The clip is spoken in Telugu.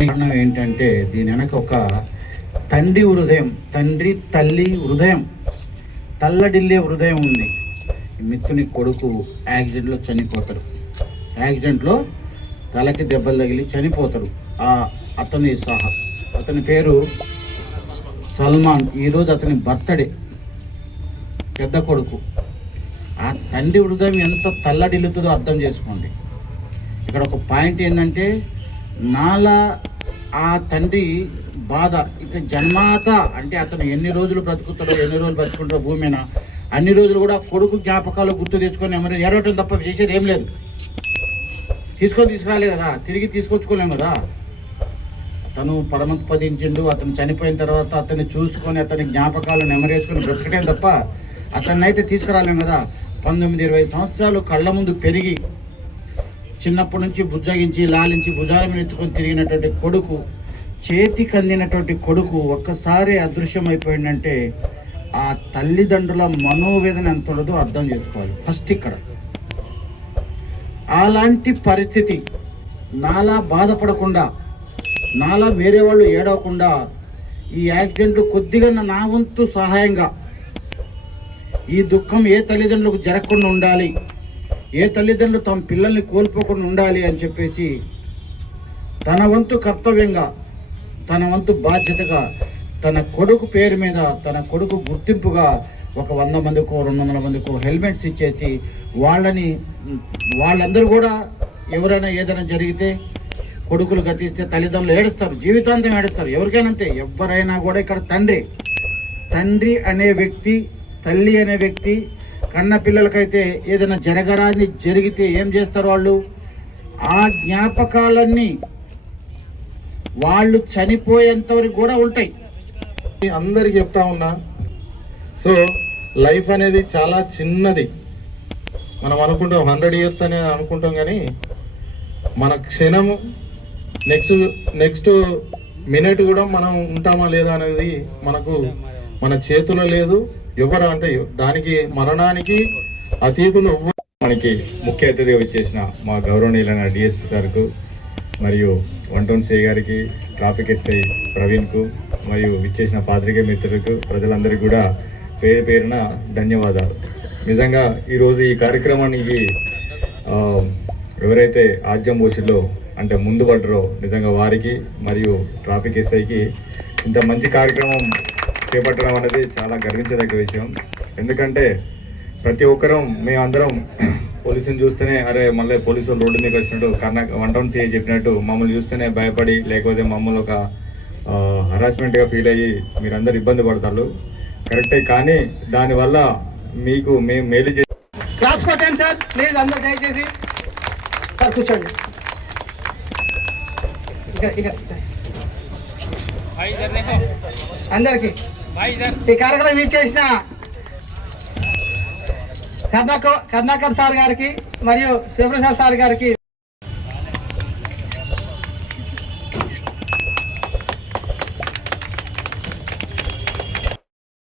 కారణం ఏంటంటే దీని వెనక ఒక తండ్రి హృదయం, తండ్రి తల్లి హృదయం, తల్లడిల్లే హృదయం ఉంది. మిత్రుని కొడుకు యాక్సిడెంట్లో చనిపోతాడు. యాక్సిడెంట్లో తలకి దెబ్బలు తగిలి చనిపోతాడు. అతని పేరు సల్మాన్. ఈరోజు అతని బర్త్డే. పెద్ద కొడుకు. ఆ తండ్రి హృదయం ఎంత తల్లడిల్లుతుందో అర్థం చేసుకోండి. ఇక్కడ ఒక పాయింట్ ఏంటంటే, నాలా ఆ తండ్రి బాధ. ఇతను జన్మాత అంటే అతను ఎన్ని రోజులు బ్రతుకుతాడో, ఎన్ని రోజులు బ్రతుకుంటాడో భూమి మీద, అన్ని రోజులు కూడా కొడుకు జ్ఞాపకాలు గుర్తు తెచ్చుకొని ఎవరు ఏడవటం తప్ప చేసేది ఏం లేదు. తీసుకురాలే కదా, తిరిగి తీసుకొచ్చుకోలేము కదా. అతను పరమపదించిండు. అతను చనిపోయిన తర్వాత అతన్ని చూసుకొని అతని జ్ఞాపకాలు నెమరేసుకొని బ్రతకటం తప్ప అతన్ని అయితే తీసుకురాలేము కదా. 19-20 సంవత్సరాలు కళ్ళ ముందు పెరిగి చిన్నప్పటి నుంచి బుజ్జగించి లాలించి భుజాల మీద ఎత్తుకొని తిరిగినటువంటి కొడుకు, చేతికి అందినటువంటి కొడుకు ఒక్కసారి అదృశ్యమైపోయిందంటే ఆ తల్లిదండ్రుల మనోవేదన ఎంత ఉండదో అర్థం చేసుకోవాలి ఫస్ట్. ఇక్కడ అలాంటి పరిస్థితి నాలా బాధపడకుండా, నాలా వేరే వాళ్ళు ఏడవకుండా ఈ యాక్సిడెంట్ కొద్దిగా నా వంతు సహాయంగా, ఈ దుఃఖం ఏ తల్లిదండ్రులకు జరగకుండా ఉండాలి, ఏ తల్లిదండ్రులు తమ పిల్లల్ని కోల్పోకుండా ఉండాలి అని చెప్పేసి తన వంతు కర్తవ్యంగా, తన వంతు బాధ్యతగా తన కొడుకు పేరు మీద, తన కొడుకు గుర్తింపుగా ఒక 100 మందికో 200 మందికో హెల్మెట్స్ ఇచ్చేసి వాళ్ళందరూ కూడా ఎవరైనా ఏదైనా జరిగితే కొడుకులు గతిస్తే తల్లిదండ్రులు ఏడుస్తారు, జీవితాంతం ఏడుస్తారు. ఎవరికైనా అంతే. ఎవరైనా కూడా ఇక్కడ తండ్రి అనే వ్యక్తి, తల్లి అనే వ్యక్తి కన్న పిల్లలకైతే ఏదైనా జరగరాని జరిగితే ఏం చేస్తారు వాళ్ళు? ఆ జ్ఞాపకాలన్నీ వాళ్ళు చనిపోయేంత వరకు కూడా ఉంటాయి. అందరికి చెప్తా ఉన్నా, సో లైఫ్ అనేది చాలా చిన్నది. మనం అనుకుంటాం 100 years అనేది అనుకుంటాం, కానీ మన క్షణము నెక్స్ట్ మినిట్ కూడా మనం ఉంటామా లేదా అనేది మన చేతిలో లేదు. ఎవరు అంటే దానికి మరణానికి అతీతులు. మనకి ముఖ్య అతిథిగా వచ్చేసిన మా గౌరవనీయులైన డిఎస్పీ సార్కు, మరియు 1 సిఐ గారికి, ట్రాఫిక్ ఎస్ఐ ప్రవీణ్కు, మరియు విచ్చేసిన పాత్రికేయ మిత్రులకు, ప్రజలందరికీ కూడా పేరు పేరున ధన్యవాదాలు. నిజంగా ఈరోజు ఈ కార్యక్రమానికి ఎవరైతే ఆజ్యం పోషిలో అంటే ముందు పడ్డరో నిజంగా వారికి, మరియు ట్రాఫిక్ ఎస్ఐకి ఇంత మంచి కార్యక్రమం చేపట్టడం అనేది చాలా గర్వించదగ్గ విషయం. ఎందుకంటే ప్రతి ఒక్కరం మేమందరం పోలీసుని చూస్తేనే అరే మళ్ళీ పోలీసులు రోడ్డు మీద వచ్చినట్టు 1 సిఐ చెప్పినట్టు మమ్మల్ని చూస్తేనే భయపడి, లేకపోతే మమ్మల్ని ఒక హరాస్మెంట్గా ఫీల్ అయ్యి మీరందరూ ఇబ్బంది పడతారు. కరెక్టే, కానీ దానివల్ల మీకు మేము మేలు చేసి సార్ ప్లీజ్ అందరూ దయచేసి సార్ కూర్చోండి. అందరికి ఈ కార్యక్రమం ఇచ్చేసిన కర్ణాకర్ సార్ గారికి మరియు శివప్రసాద్ సార్ గారికి